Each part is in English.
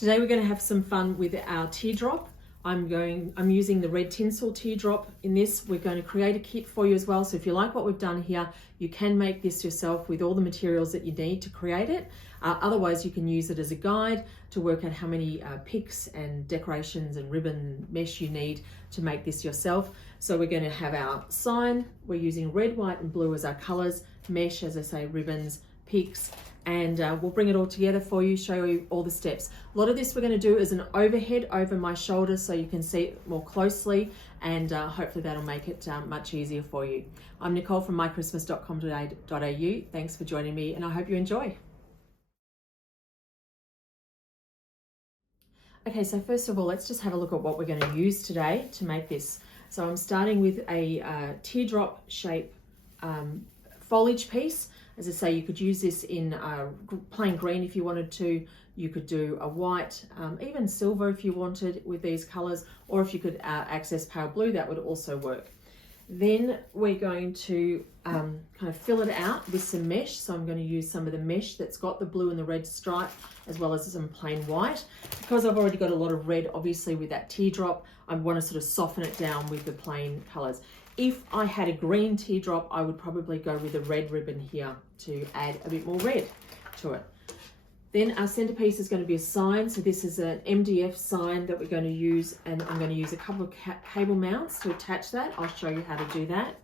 Today we're going to have some fun with our teardrop. I'm using the red tinsel teardrop in this. We're going to create a kit for you as well. So if you like what we've done here, you can make this yourself with all the materials that you need to create it. Otherwise, you can use it as a guide to work out how many picks and decorations and ribbon mesh you need to make this yourself. So we're going to have our sign. We're using red, white and blue as our colors, mesh, as I say, ribbons, picks, and we'll bring it all together for you, show you all the steps. A lot of this we're going to do is an overhead over my shoulder so you can see it more closely, and hopefully that'll make it much easier for you. I'm Nicole from mychristmas.com.au. Thanks for joining me and I hope you enjoy. Okay, so first of all, let's just have a look at what we're going to use today to make this. So I'm starting with a teardrop shape foliage piece. As I say, you could use this in plain green if you wanted to. You could do a white, even silver if you wanted with these colors, or if you could access pale blue, that would also work. Then we're going to kind of fill it out with some mesh. So I'm going to use some of the mesh that's got the blue and the red stripe, as well as some plain white. Because I've already got a lot of red, obviously, with that teardrop, I want to sort of soften it down with the plain colors. If I had a green teardrop, I would probably go with a red ribbon here to add a bit more red to it. Then our centerpiece is going to be a sign. So this is an MDF sign that we're going to use, and I'm going to use a couple of cable mounts to attach that. I'll show you how to do that.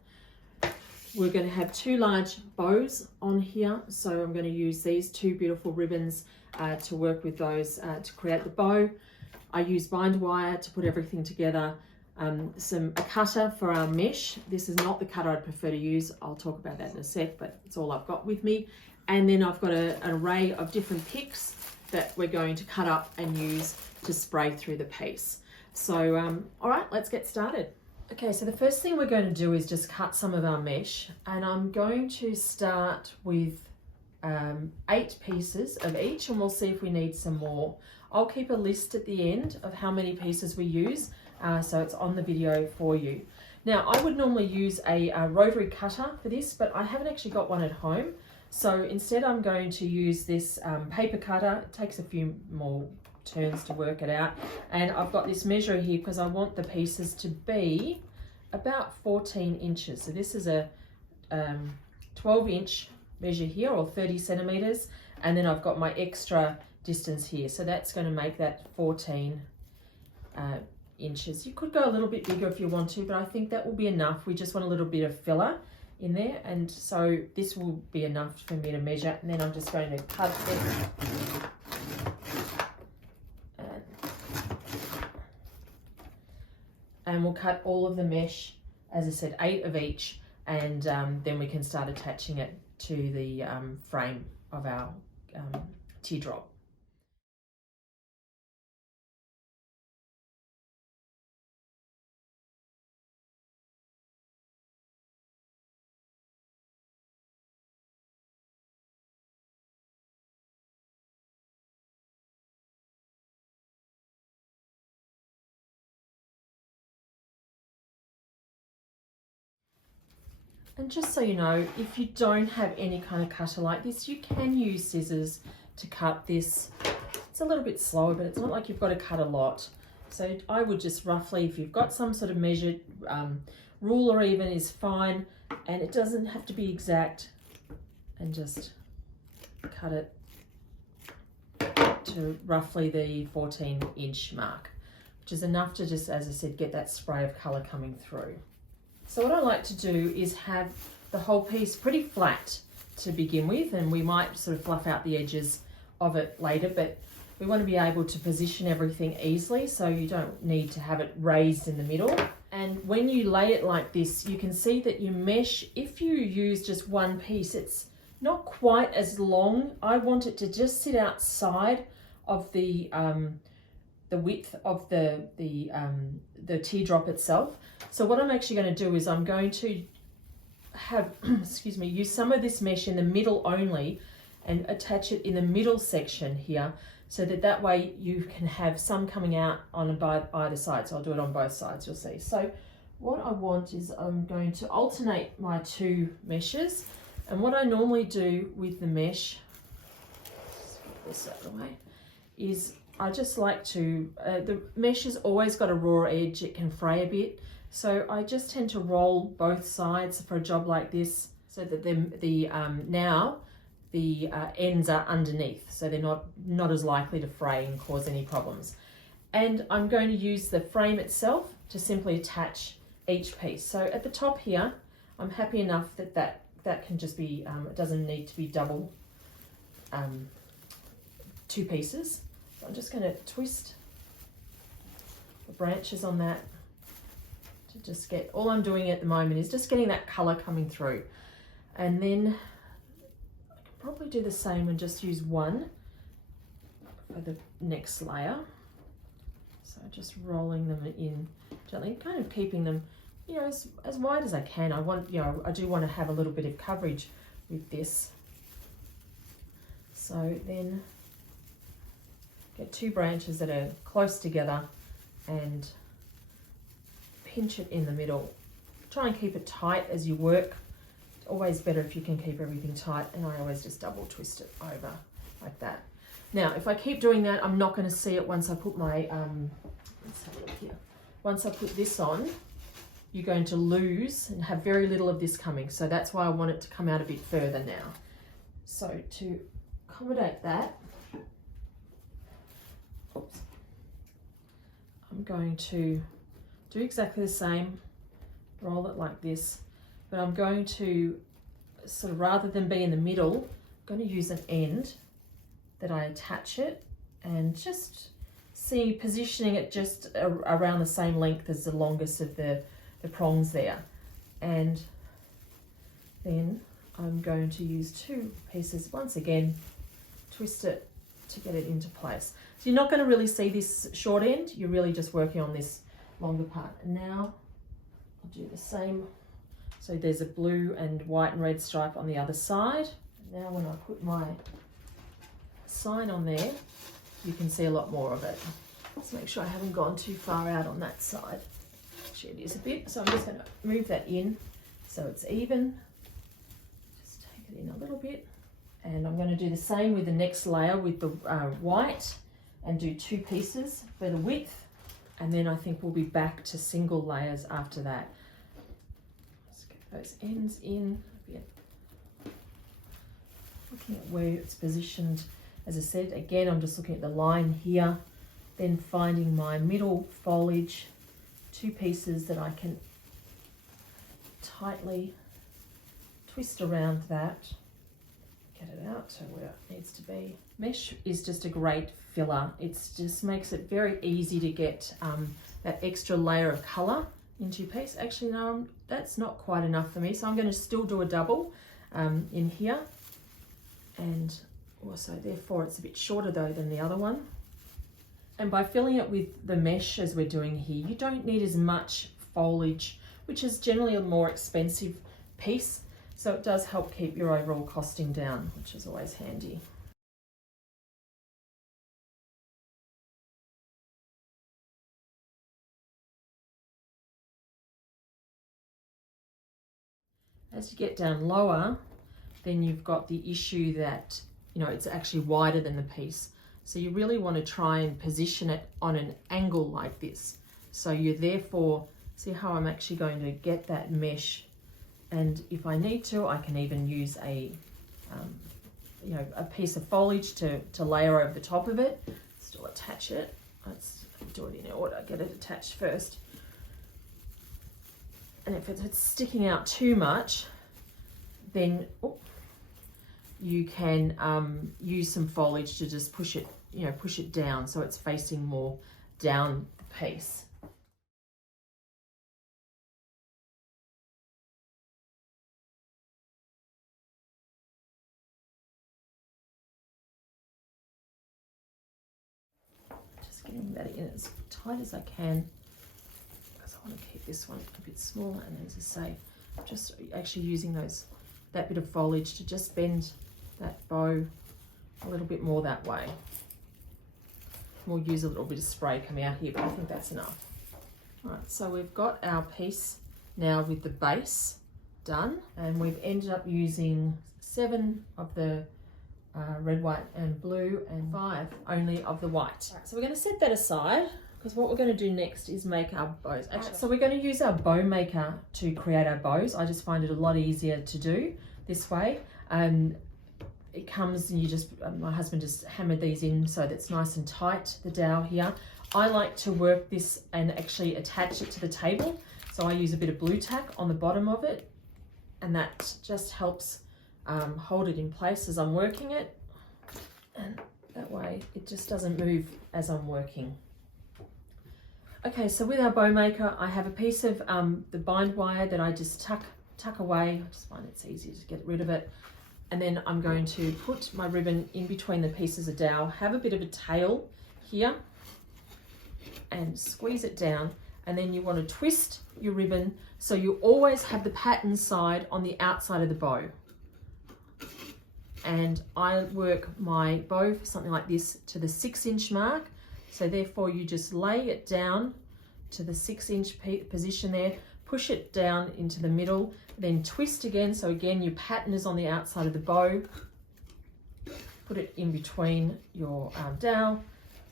We're going to have two large bows on here. So I'm going to use these two beautiful ribbons to work with those to create the bow. I use bind wire to put everything together. A cutter for our mesh. This is not the cutter I'd prefer to use. I'll talk about that in a sec, but it's all I've got with me. And then I've got an array of different picks that we're going to cut up and use to spray through the piece. So, all right, let's get started. Okay, so the first thing we're going to do is just cut some of our mesh, and I'm going to start with 8 pieces of each, and we'll see if we need some more. I'll keep a list at the end of how many pieces we use. So it's on the video for you. Now, I would normally use a rotary cutter for this, but I haven't actually got one at home. So instead I'm going to use this paper cutter. It takes a few more turns to work it out. And I've got this measure here because I want the pieces to be about 14 inches. So this is a 12-inch measure here, or 30 centimeters. And then I've got my extra distance here. So that's going to make that 14 inches. You could go a little bit bigger if you want to, but I think that will be enough. We just want a little bit of filler in there, and so this will be enough for me to measure. And then I'm just going to cut it, and we'll cut all of the mesh, as I said, 8 of each, and then we can start attaching it to the frame of our teardrop. And just so you know, if you don't have any kind of cutter like this, you can use scissors to cut this. It's a little bit slower, but it's not like you've got to cut a lot. So I would just roughly, if you've got some sort of measured ruler even is fine, and it doesn't have to be exact, and just cut it to roughly the 14-inch mark, which is enough to just, as I said, get that spray of colour coming through. So what I like to do is have the whole piece pretty flat to begin with, and we might sort of fluff out the edges of it later, but we want to be able to position everything easily, so you don't need to have it raised in the middle. And when you lay it like this, you can see that your mesh, if you use just one piece, it's not quite as long. I want it to just sit outside of the width of the teardrop itself. So what I'm actually going to do is I'm going to have, excuse me, use some of this mesh in the middle only and attach it in the middle section here, so that way you can have some coming out on either side. So I'll do it on both sides, you'll see. So what I want is I'm going to alternate my 2 meshes, and what I normally do with the mesh, just get this out of the way, is I just like to, the mesh has always got a raw edge, it can fray a bit. So I just tend to roll both sides for a job like this so that now the ends are underneath, so they're not as likely to fray and cause any problems. And I'm going to use the frame itself to simply attach each piece. So at the top here, I'm happy enough that can just be, it doesn't need to be double 2 pieces. So I'm just going to twist the branches on that to just get, all I'm doing at the moment is just getting that colour coming through. And then I can probably do the same and just use one for the next layer. So just rolling them in gently, kind of keeping them, you know, as wide as I can. I want, you know, I do want to have a little bit of coverage with this. So then get 2 branches that are close together and pinch it in the middle. Try and keep it tight as you work. It's always better if you can keep everything tight, and I always just double twist it over like that. Now, if I keep doing that, I'm not going to see it once I put my, let's have a look here. Once I put this on, you're going to lose and have very little of this coming. So that's why I want it to come out a bit further now. So to accommodate that, oops, I'm going to do exactly the same, roll it like this, but I'm going to sort of, rather than be in the middle, I'm going to use an end that I attach it and just see, positioning it just around the same length as the longest of the prongs there. And then I'm going to use 2 pieces, once again, twist it to get it into place. So you're not going to really see this short end, you're really just working on this longer part. And now I'll do the same. So there's a blue and white and red stripe on the other side. Now when I put my sign on there, you can see a lot more of it. Let's make sure I haven't gone too far out on that side. Actually it is a bit, so I'm just going to move that in so it's even. Just take it in a little bit, and I'm going to do the same with the next layer with the white and do 2 pieces for the width, and then I think we'll be back to single layers after that. Let's get those ends in a bit. Looking at where it's positioned. As I said, again, I'm just looking at the line here, then finding my middle foliage, 2 pieces that I can tightly twist around that, get it out to where it needs to be. Mesh is just a great filler. It just makes it very easy to get that extra layer of colour into your piece. Actually, no, that's not quite enough for me, so I'm going to still do a double in here. And also, therefore, it's a bit shorter though than the other one. And by filling it with the mesh as we're doing here, you don't need as much foliage, which is generally a more expensive piece. So it does help keep your overall costing down, which is always handy. As you get down lower, then you've got the issue that, you know, it's actually wider than the piece. So you really want to try and position it on an angle like this. So you therefore, see how I'm actually going to get that mesh, and if I need to, I can even use a, you know, a piece of foliage to layer over the top of it. Still attach it. Let's do it in order, get it attached first. And if it's sticking out too much, then you can use some foliage to just push it, you know, push it down so it's facing more down the piece. Just getting that in as tight as I can, because I want to keep this one a bit smaller. And as I say, just actually using that bit of foliage to just bend that bow a little bit more that way. We'll use a little bit of spray coming out here, but I think that's enough. All right, so we've got our piece now with the base done, and we've ended up using 7 of the red, white and blue, and 5 only of the white. Right, so we're going to set that aside because what we're going to do next is make our bows. So we're going to use our bow maker to create our bows. I just find it a lot easier to do this way. It comes and you just, my husband just hammered these in so that's nice and tight, the dowel here. I like to work this and actually attach it to the table. So I use a bit of blue tack on the bottom of it, and that just helps hold it in place as I'm working it. And that way it just doesn't move as I'm working. Okay, so with our bow maker, I have a piece of the bind wire that I just tuck away. I just find it's easy to get rid of it. And then I'm going to put my ribbon in between the pieces of dowel, have a bit of a tail here and squeeze it down. And then you want to twist your ribbon so you always have the pattern side on the outside of the bow. And I work my bow for something like this to the 6-inch mark. So therefore you just lay it down to the 6-inch position there, push it down into the middle, then twist again. So again, your pattern is on the outside of the bow. Put it in between your dowel,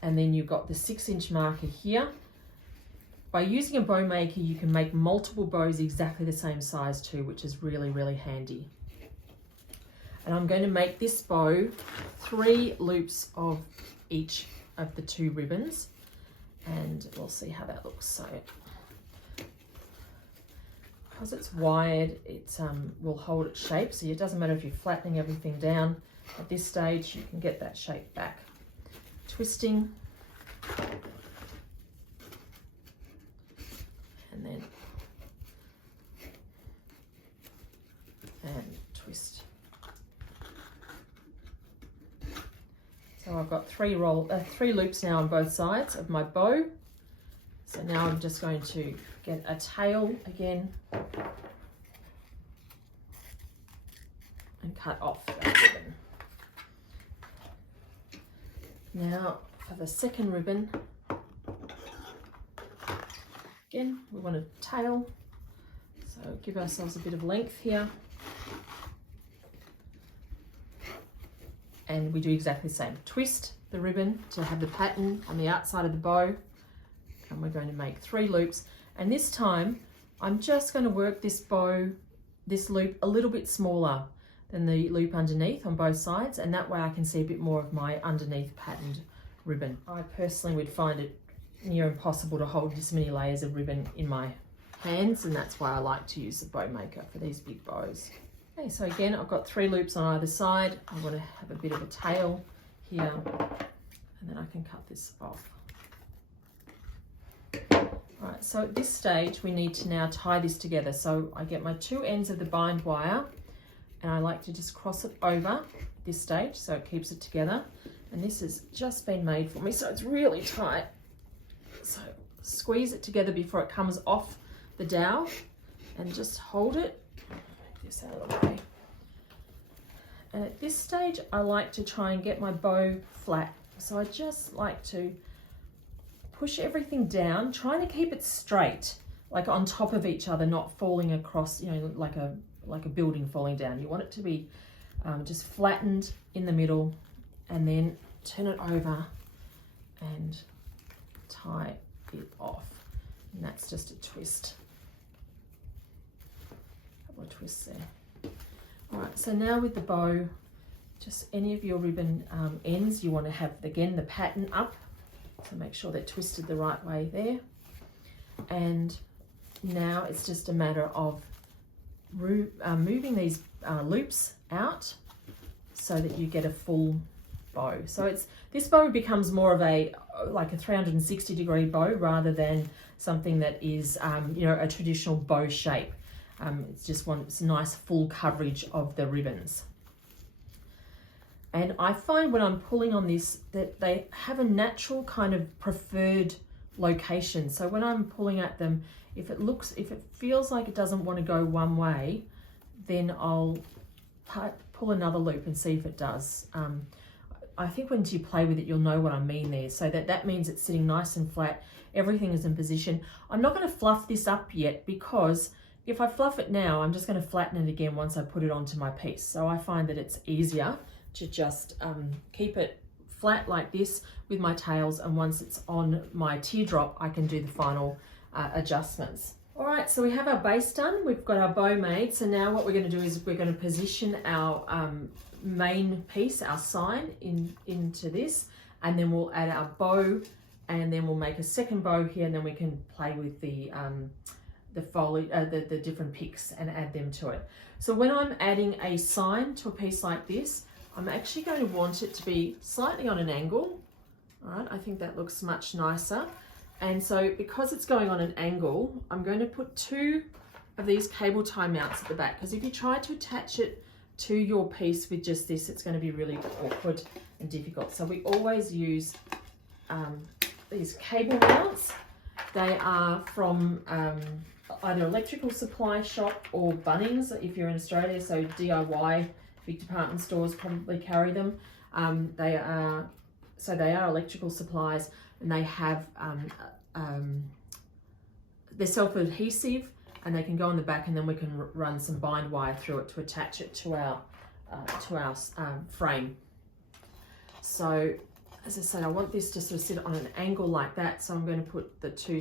and then you've got the 6-inch marker here. By using a bow maker, you can make multiple bows exactly the same size too, which is really, really handy. And I'm going to make this bow 3 loops of each of the 2 ribbons, and we'll see how that looks. So because it's wired, it will hold its shape, so it doesn't matter if you're flattening everything down. At this stage you can get that shape back. Twisting, and then twist. So I've got 3 loops now on both sides of my bow. So now I'm just going to get a tail again and cut off that ribbon. Now for the second ribbon, again we want a tail, so give ourselves a bit of length here. And we do exactly the same. Twist the ribbon to have the pattern on the outside of the bow. And we're going to make 3 loops. And this time, I'm just going to work this loop a little bit smaller than the loop underneath on both sides. And that way I can see a bit more of my underneath patterned ribbon. I personally would find it near impossible to hold this many layers of ribbon in my hands. And that's why I like to use the bow maker for these big bows. Okay, so again, I've got 3 loops on either side. I want to have a bit of a tail here, and then I can cut this off. All right, so at this stage, we need to now tie this together. So I get my 2 ends of the bind wire, and I like to just cross it over at this stage so it keeps it together. And this has just been made for me, so it's really tight. So squeeze it together before it comes off the dowel, and just hold it. This out of the way. And at this stage I like to try and get my bow flat, so I just like to push everything down, trying to keep it straight, like on top of each other, not falling across, you know, like a building falling down. You want it to be just flattened in the middle, and then turn it over and tie it off, and that's just a twist. Twists there. All right, so now with the bow, just any of your ribbon ends, you want to have again the pattern up, so make sure they're twisted the right way there. And now it's just a matter of moving these loops out so that you get a full bow. So this bow becomes more of like a 360-degree bow rather than something that is you know, a traditional bow shape. It's just it's nice full coverage of the ribbons. And I find when I'm pulling on this that they have a natural kind of preferred location. So when I'm pulling at them, if it feels like it doesn't want to go one way, then I'll pull another loop and see if it does. I think once you play with it, you'll know what I mean there. So that means it's sitting nice and flat. Everything is in position. I'm not going to fluff this up yet, because if I fluff it now, I'm just going to flatten it again once I put it onto my piece. So I find that it's easier to just keep it flat like this with my tails, and once it's on my teardrop I can do the final adjustments. All right, so we have our base done, we've got our bow made. So now what we're going to do is we're going to position our main piece, our sign, into this, and then we'll add our bow, and then we'll make a second bow here, and then we can play with the foliage, the different picks, and add them to it. So when I'm adding a sign to a piece like this, I'm actually going to want it to be slightly on an angle. All right, I think that looks much nicer. And so because it's going on an angle, I'm going to put 2 of these cable tie mounts at the back, because if you try to attach it to your piece with just this, it's going to be really awkward and difficult. So we always use these cable mounts. They are from either electrical supply shop or Bunnings if you're in Australia, so DIY, big department stores probably carry them. They are electrical supplies, and they have they're self-adhesive, and they can go on the back, and then we can run some bind wire through it to attach it to our frame. So as I said, I want this to sort of sit on an angle like that, so I'm going to put the 2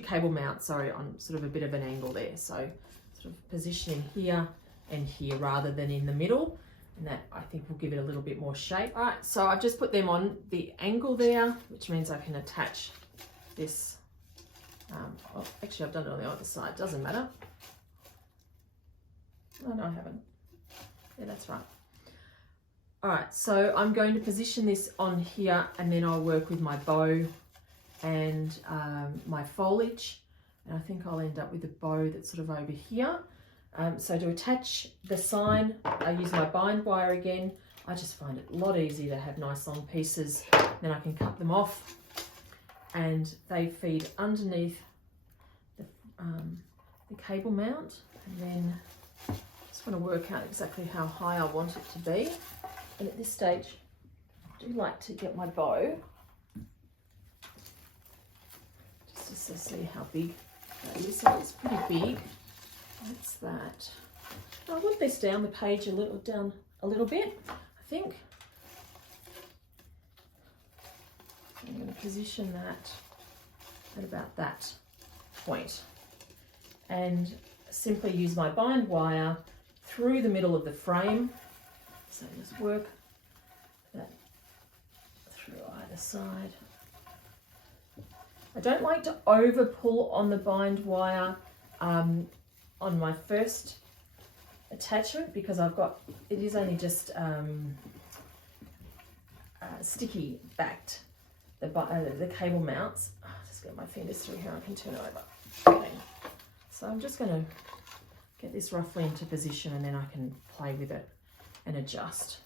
cable mounts, sorry, on sort of a bit of an angle there. So sort of positioning here and here rather than in the middle, and that I think will give it a little bit more shape. All right, so I've just put them on the angle there, which means I can attach this. Oh, actually I've done it on the other side, doesn't matter. Oh no, I haven't. Yeah, that's right. All right, so I'm going to position this on here, and then I'll work with my bow and my foliage, and I think I'll end up with a bow that's sort of over here. So to attach the sign, I use my bind wire again. I just find it a lot easier to have nice long pieces, then I can cut them off, and they feed underneath the cable mount. And then I just want to work out exactly how high I want it to be. And at this stage, I do like to get my bow just to see how big that is. So it's pretty big. That's that. I want this down the page a little bit, I think. I'm going to position that at about that point, and simply use my bind wire through the middle of the frame. So just work that through either side. I don't like to over pull on the bind wire on my first attachment, because it is only just sticky backed, the cable mounts. Just get my fingers through here, I can turn it over. Okay. So I'm just going to get this roughly into position, and then I can play with it and adjust.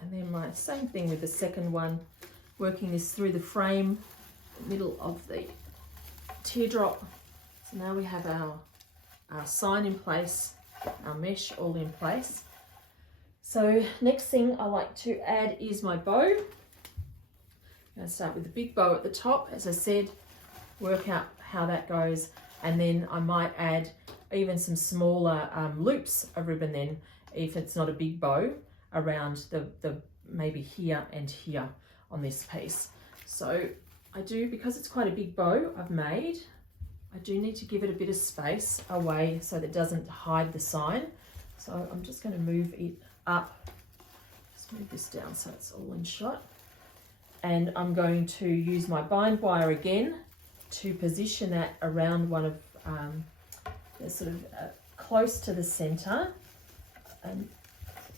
And then my same thing with the second one, working this through the frame, the middle of the teardrop. So now we have our sign in place, our mesh all in place. So next thing I like to add is my bow. I'm going to start with the big bow at the top, as I said, work out how that goes, and then I might add even some smaller loops of ribbon then, if it's not a big bow, around the maybe here and here on this piece. So I do, because it's quite a big bow I've made, I do need to give it a bit of space away so that it doesn't hide the sign. So I'm just going to move it up, just move this down so it's all in shot. And I'm going to use my bind wire again to position that around one of the sort of close to the center. And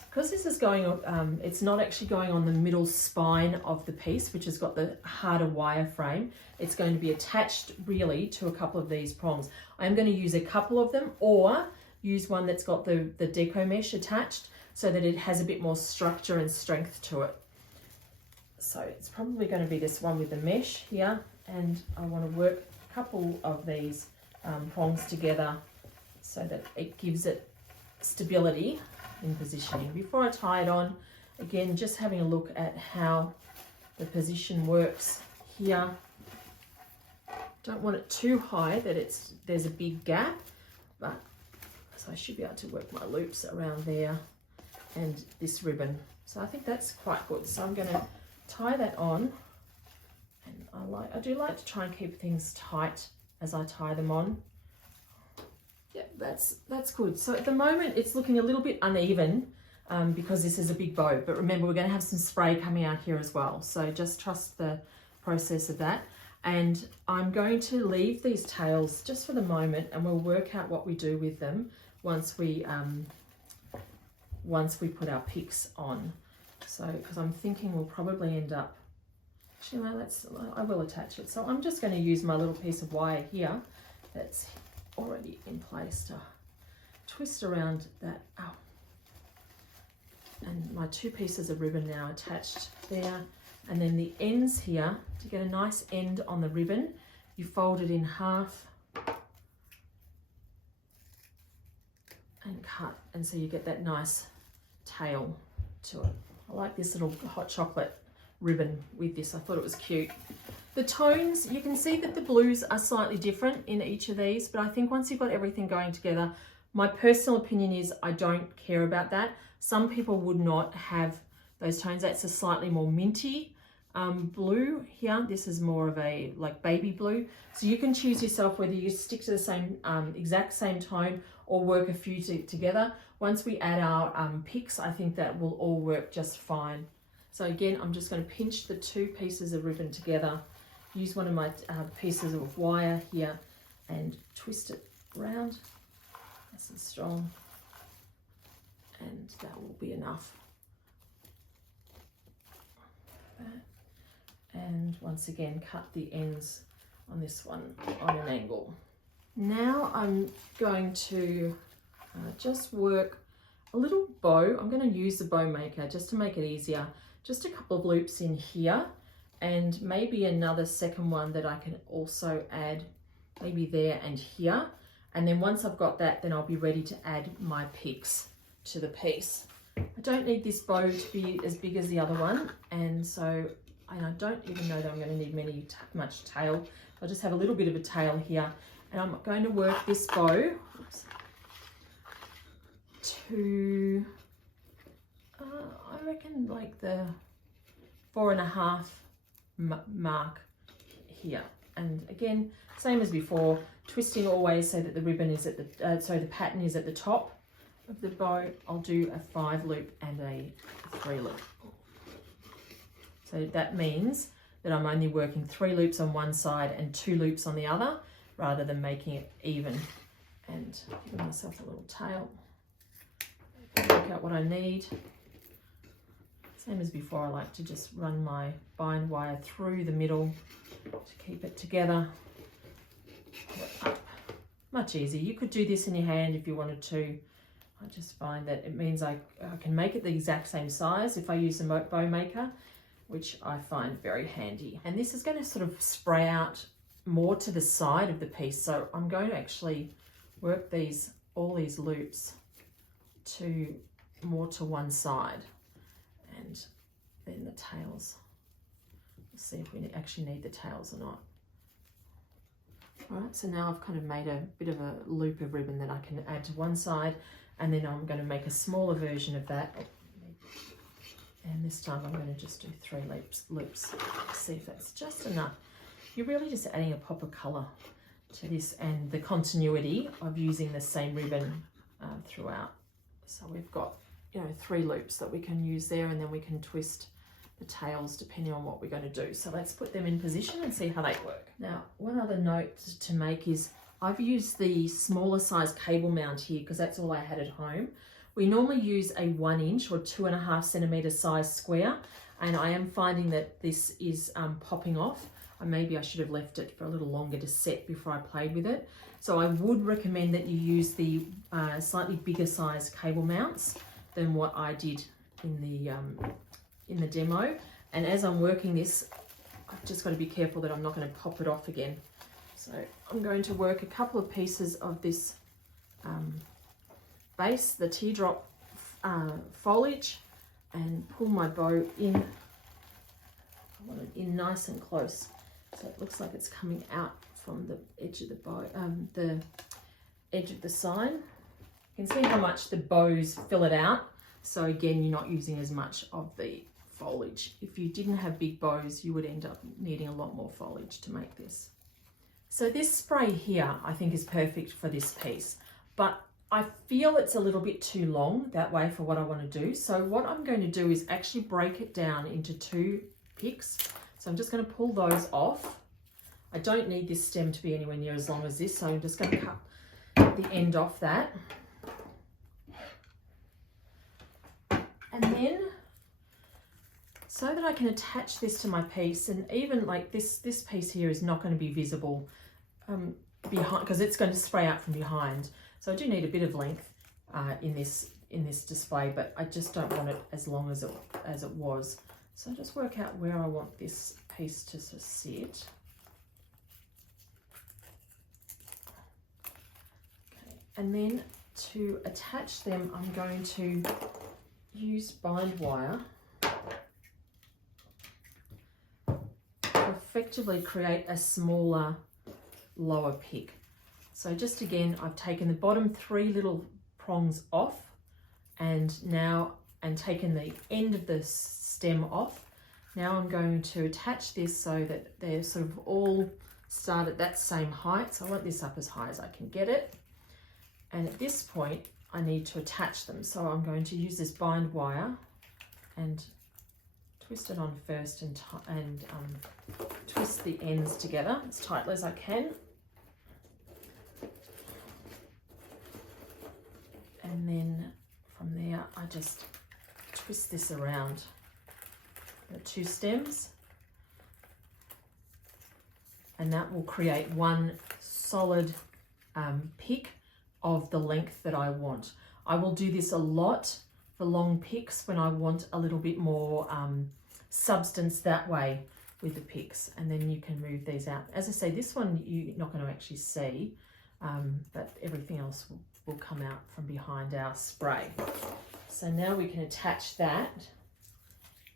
because this is going on, it's not actually going on the middle spine of the piece, which has got the harder wire frame. It's going to be attached really to a couple of these prongs. I'm going to use a couple of them, or use one that's got the Deco mesh attached, so that it has a bit more structure and strength to it. So it's probably going to be this one with the mesh here, and I want to work a couple of these prongs together so that it gives it stability in positioning. Before I tie it on, again, just having a look at how the position works here. Don't want it too high that there's a big gap, but so I should be able to work my loops around there. and this ribbon. So I think that's quite good. So I'm going to tie that on, and I do like to try and keep things tight as I tie them on. Yeah, that's good. So at the moment it's looking a little bit uneven because this is a big bow, but remember we're going to have some spray coming out here as well. So just trust the process of that. And I'm going to leave these tails just for the moment, and we'll work out what we do with them once we put our picks on. So, because I'm thinking we'll probably end up, actually no, I will attach it. So I'm just going to use my little piece of wire here that's already in place to twist around that. Oh. And my 2 pieces of ribbon now attached there. And then the ends here, to get a nice end on the ribbon, you fold it in half and cut, and so you get that nice tail to it. I like this little hot chocolate ribbon with this. I thought it was cute. The tones, you can see that the blues are slightly different in each of these, but I think once you've got everything going together, my personal opinion is I don't care about that. Some people would not have those tones. That's a slightly more minty blue here. This is more of a like baby blue. So you can choose yourself whether you stick to the same exact same tone or work a few together. Once we add our picks, I think that will all work just fine. So again, I'm just going to pinch the 2 pieces of ribbon together, use one of my pieces of wire here and twist it around nice and strong, and that will be enough. And once again, cut the ends on this one on an angle. Now I'm going to just work a little bow. I'm going to use the bow maker just to make it easier. Just a couple of loops in here, and maybe another second one that I can also add maybe there and here. And then once I've got that, then I'll be ready to add my picks to the piece. I don't need this bow to be as big as the other one, and I don't even know that I'm going to need much tail. I'll just have a little bit of a tail here, and I'm going to work this bow to I reckon like the 4.5 mark here. And again, same as before, twisting always so that the ribbon is at the the pattern is at the top of the bow. I'll do a 5 loop and a 3 loop. So that means that I'm only working 3 loops on one side and 2 loops on the other, rather than making it even. And give myself a little tail. Work out what I need. Same as before, I like to just run my bind wire through the middle to keep it together. Pull it up. Much easier. You could do this in your hand if you wanted to. I just find that it means I can make it the exact same size if I use the bow maker, which I find very handy. And this is going to sort of spray out more to the side of the piece. So I'm going to actually work all these loops more to one side, and then the tails. We'll see if we actually need the tails or not. All right, so now I've kind of made a bit of a loop of ribbon that I can add to one side, and then I'm going to make a smaller version of that. And this time I'm going to just do 3 loops. See if that's just enough. You're really just adding a pop of colour to this and the continuity of using the same ribbon throughout. So we've got, 3 loops that we can use there, and then we can twist the tails depending on what we're going to do. So let's put them in position and see how they work. Now, one other note to make is I've used the smaller size cable mount here because that's all I had at home. We normally use a 1 inch or 2.5 centimeter size square, and I am finding that this is popping off. Maybe I should have left it for a little longer to set before I played with it. So I would recommend that you use the slightly bigger size cable mounts than what I did in the demo. And as I'm working this, I've just got to be careful that I'm not going to pop it off again. So I'm going to work a couple of pieces of this base, the teardrop foliage, and pull my bow in. I want it in nice and close, so it looks like it's coming out from the edge of the bow, the edge of the sign. You can see how much the bows fill it out. So again, you're not using as much of the foliage. If you didn't have big bows, you would end up needing a lot more foliage to make this. So this spray here, I think is perfect for this piece, but I feel it's a little bit too long that way for what I want to do. So what I'm going to do is actually break it down into 2 picks. So I'm just going to pull those off. I don't need this stem to be anywhere near as long as this, so I'm just going to cut the end off that. And then, so that I can attach this to my piece, and even like this piece here is not going to be visible behind, because it's going to spray out from behind. So I do need a bit of length in this display, but I just don't want it as long as it was. So just work out where I want this piece to sit. Okay, and then to attach them, I'm going to use bind wire to effectively create a smaller, lower pick. So just again, I've taken the bottom 3 little prongs off, and taken the end of the stem off. Now I'm going to attach this so that they're sort of all start at that same height. So I want this up as high as I can get it. And at this point, I need to attach them. So I'm going to use this bind wire and twist it on first, and twist the ends together as tightly as I can. And then from there, I just twist this around the 2 stems, and that will create one solid pick of the length that I want. I will do this a lot for long picks when I want a little bit more substance that way with the picks, and then you can move these out. As I say, this one you're not going to actually see, but everything else will come out from behind our spray. So now we can attach that,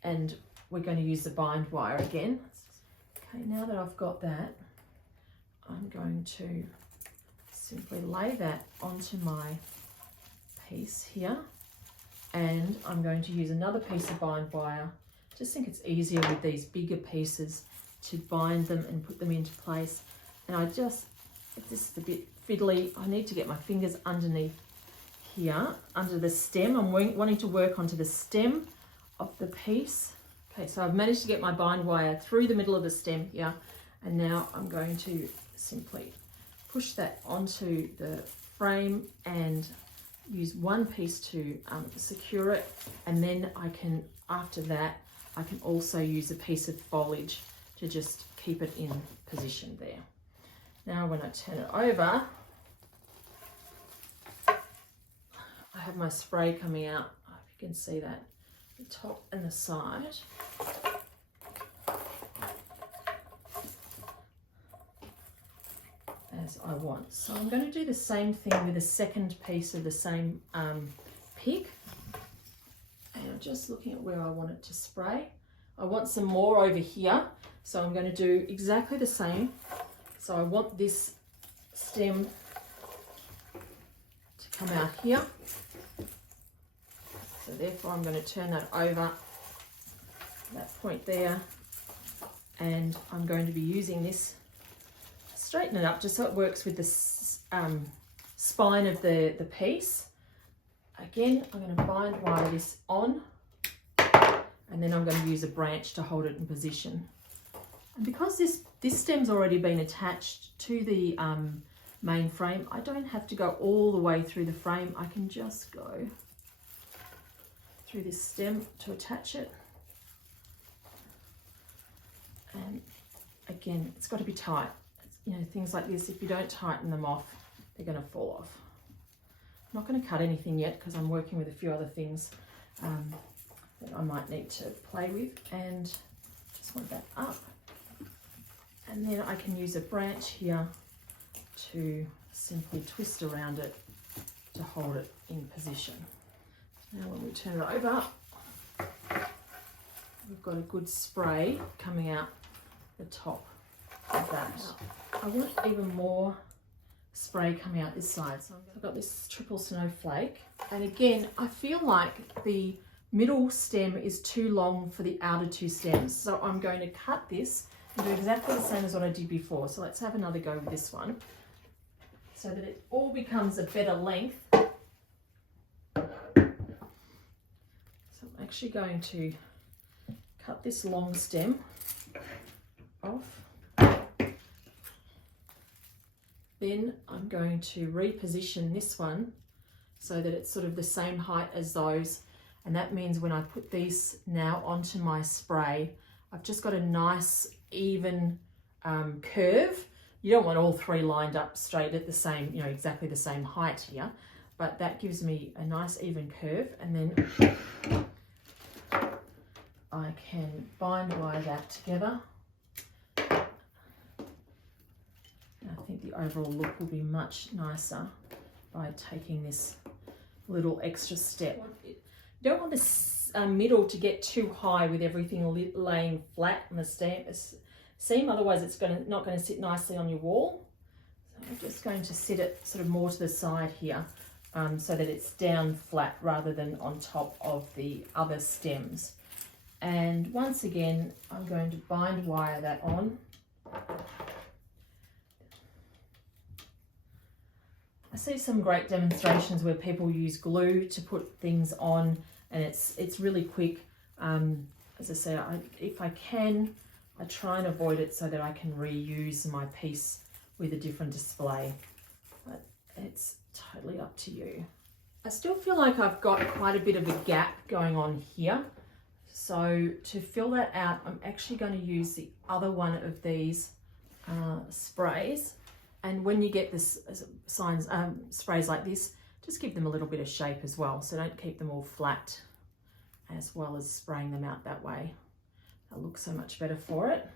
and we're going to use the bind wire again. Okay, now that I've got that, I'm going to simply lay that onto my piece here, and I'm going to use another piece of bind wire. Just think it's easier with these bigger pieces to bind them and put them into place. And I just, if this is a bit fiddly, I need to get my fingers underneath here, under the stem. I'm wanting to work onto the stem of the piece. Okay, so I've managed to get my bind wire through the middle of the stem here, and now I'm going to simply push that onto the frame and use one piece to secure it, and then I can, after that, I can also use a piece of foliage to just keep it in position there. Now when I turn it over, I have my spray coming out. I hope you can see that, the top and the side. As I want. So I'm going to do the same thing with the second piece of the same pick. And I'm just looking at where I want it to spray. I want some more over here, so I'm going to do exactly the same. So I want this stem to come out here. So therefore I'm going to turn that over, that point there, and I'm going to be using this, straighten it up just so it works with the spine of the piece. Again, I'm going to bind wire this on, and then I'm going to use a branch to hold it in position. And because this stem's already been attached to the main frame, I don't have to go all the way through the frame. I can just go through this stem to attach it. And again, it's got to be tight. You know, things like this, if you don't tighten them off, they're going to fall off. I'm not going to cut anything yet because I'm working with a few other things that I might need to play with, and just want that up. And then I can use a branch here to simply twist around it to hold it in position. Now when we turn it over, we've got a good spray coming out the top of that. I want even more spray coming out this side. So I've got this triple snowflake. And again, I feel like the middle stem is too long for the outer two stems. So I'm going to cut this and do exactly the same as what I did before. So let's have another go with this one so that it all becomes a better length. So I'm actually going to cut this long stem off. Then I'm going to reposition this one so that it's sort of the same height as those. And that means when I put these now onto my spray, I've just got a nice even curve. You don't want all three lined up straight at the same, you know, exactly the same height here, but that gives me a nice even curve. And then I can bind wire that together. I think the overall look will be much nicer by taking this little extra step. You don't want the middle to get too high with everything laying flat on the seam, otherwise it's not going to sit nicely on your wall. So I'm just going to sit it sort of more to the side here so that it's down flat rather than on top of the other stems. And once again, I'm going to bind wire that on. I see some great demonstrations where people use glue to put things on, and it's really quick. As I say, if I can, I try and avoid it so that I can reuse my piece with a different display, but it's totally up to you. I still feel like I've got quite a bit of a gap going on here. So to fill that out, I'm actually going to use the other one of these sprays. And when you get this sprays like this, just give them a little bit of shape as well. So don't keep them all flat as well as spraying them out that way. They'll look so much better for it.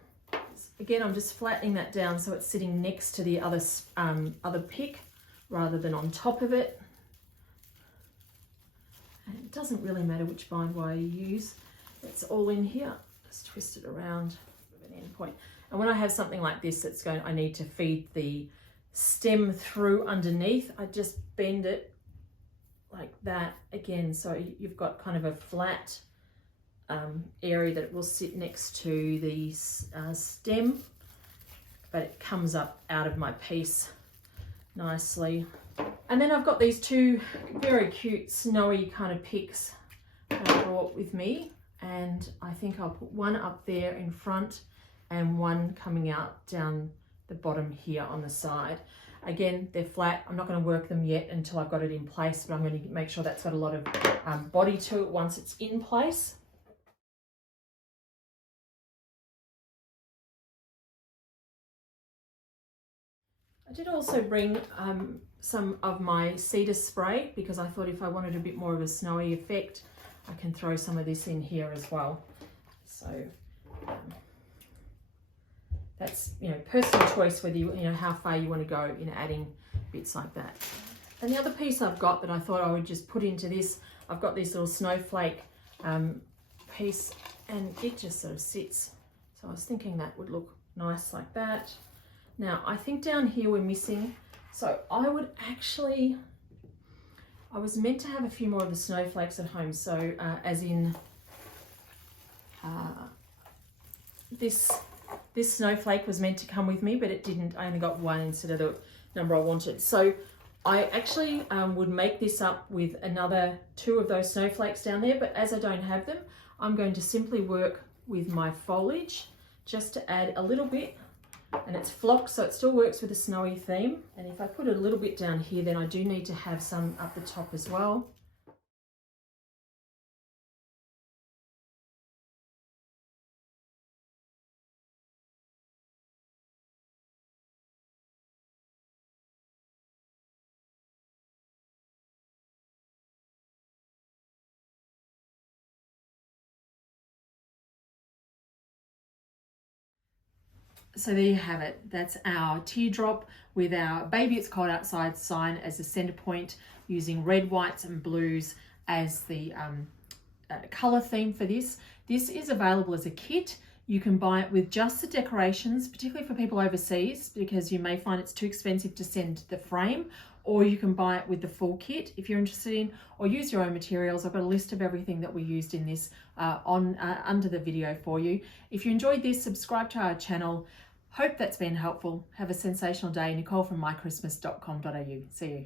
Again, I'm just flattening that down so it's sitting next to the other pick rather than on top of it. And it doesn't really matter which bind wire you use. It's all in here. Just twist it around with an end point. And when I have something like this, I need to feed the stem through underneath. I just bend it like that again. So you've got kind of a flat area that will sit next to the stem, but it comes up out of my piece nicely. And then I've got these two very cute snowy kind of picks that I brought with me. And I think I'll put one up there in front and one coming out down the bottom here on the side. Again, they're flat. I'm not going to work them yet until I've got it in place, but I'm going to make sure that's got a lot of body to it once it's in place. I did also bring some of my cedar spray because I thought if I wanted a bit more of a snowy effect, I can throw some of this in here as well. So that's, you know, personal choice whether you know how far you want to go in adding bits like that. And the other piece I've got that I thought I would just put into this, I've got this little snowflake piece, and it just sort of sits. So I was thinking that would look nice like that. Now I think down here we're missing, so I would actually, I was meant to have a few more of the snowflakes at home, so as in this snowflake was meant to come with me, but it didn't. I only got one instead of the number I wanted. So I actually would make this up with another 2 of those snowflakes down there, but as I don't have them, I'm going to simply work with my foliage just to add a little bit, and it's flocked, so it still works with a snowy theme. And if I put a little bit down here, then I do need to have some up the top as well. So there you have it. That's our teardrop with our Baby It's Cold Outside sign as the center point, using red, whites and blues as the color theme for this. This is available as a kit. You can buy it with just the decorations, particularly for people overseas, because you may find it's too expensive to send the frame, or you can buy it with the full kit if you're interested in, or use your own materials. I've got a list of everything that we used in this under the video for you. If you enjoyed this, subscribe to our channel. Hope that's been helpful. Have a sensational day. Nicole from mychristmas.com.au. See you.